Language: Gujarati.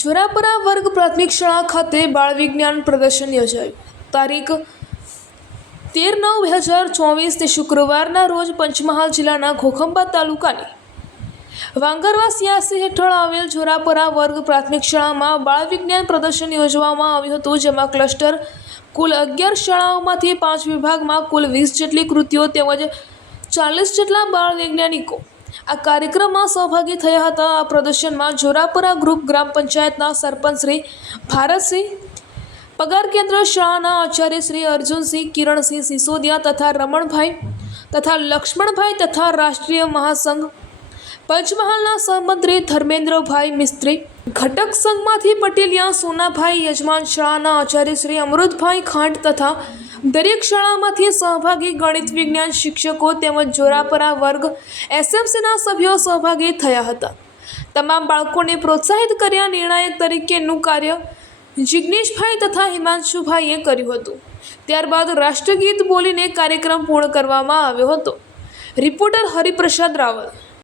જોરાપરા વર્ગ પ્રાથમિક શાળા ખાતે બાળ વિજ્ઞાન પ્રદર્શન યોજાયું. તારીખ તેર નવ બે હજાર ચોવીસને શુક્રવારના રોજ પંચમહાલ જિલ્લાના ખોખંબા તાલુકાની વાંગરવા સિયાસી હેઠળ આવેલ જોરાપરા વર્ગ પ્રાથમિક શાળામાં બાળ વિજ્ઞાન પ્રદર્શન યોજવામાં આવ્યું હતું, જેમાં ક્લસ્ટર કુલ અગિયાર શાળાઓમાંથી પાંચ વિભાગમાં કુલ વીસ જેટલી કૃતિઓ તેમજ ચાલીસ જેટલા બાળ વૈજ્ઞાનિકો આ કાર્યક્રમમાં સહભાગી થયા હતા આ પ્રદર્શનમાં જોરાપુરા ગ્રુપ ગ્રામ પંચાયતના સરપંચ શ્રી ભારતસિંહ, પગાર કેન્દ્ર શાળાના આચાર્ય શ્રી અર્જુનસિંહ, કિરણસિંહ સિસોદિયા તથા રમણભાઈ તથા લક્ષ્મણભાઈ તથા રાષ્ટ્રીય મહાસંઘ પંચમહાલના સહમંત્રી ધર્મેન્દ્રભાઈ મિસ્ત્રી, ઘટક સંઘમાંથી પટેલિયા સોનાભાઈ યજમાન શાળાના આચાર્ય શ્રી અમૃતભાઈ ખાંટ તથા દરેક શાળામાંથી સહભાગી ગણિત, વિજ્ઞાન શિક્ષકો તેમજ જોરાપરા વર્ગ એસએમસીના સભ્યો સહભાગી થયા હતા. તમામ બાળકોને પ્રોત્સાહિત કર્યા નિર્ણાયક તરીકેનું કાર્ય જિજ્ઞેશભાઈ તથા હિમાંશુભાઈએ કર્યું હતું. ત્યારબાદ રાષ્ટ્રગીત બોલીને કાર્યક્રમ પૂર્ણ કરવામાં આવ્યો હતો. રિપોર્ટર હરિપ્રસાદ રાવલ.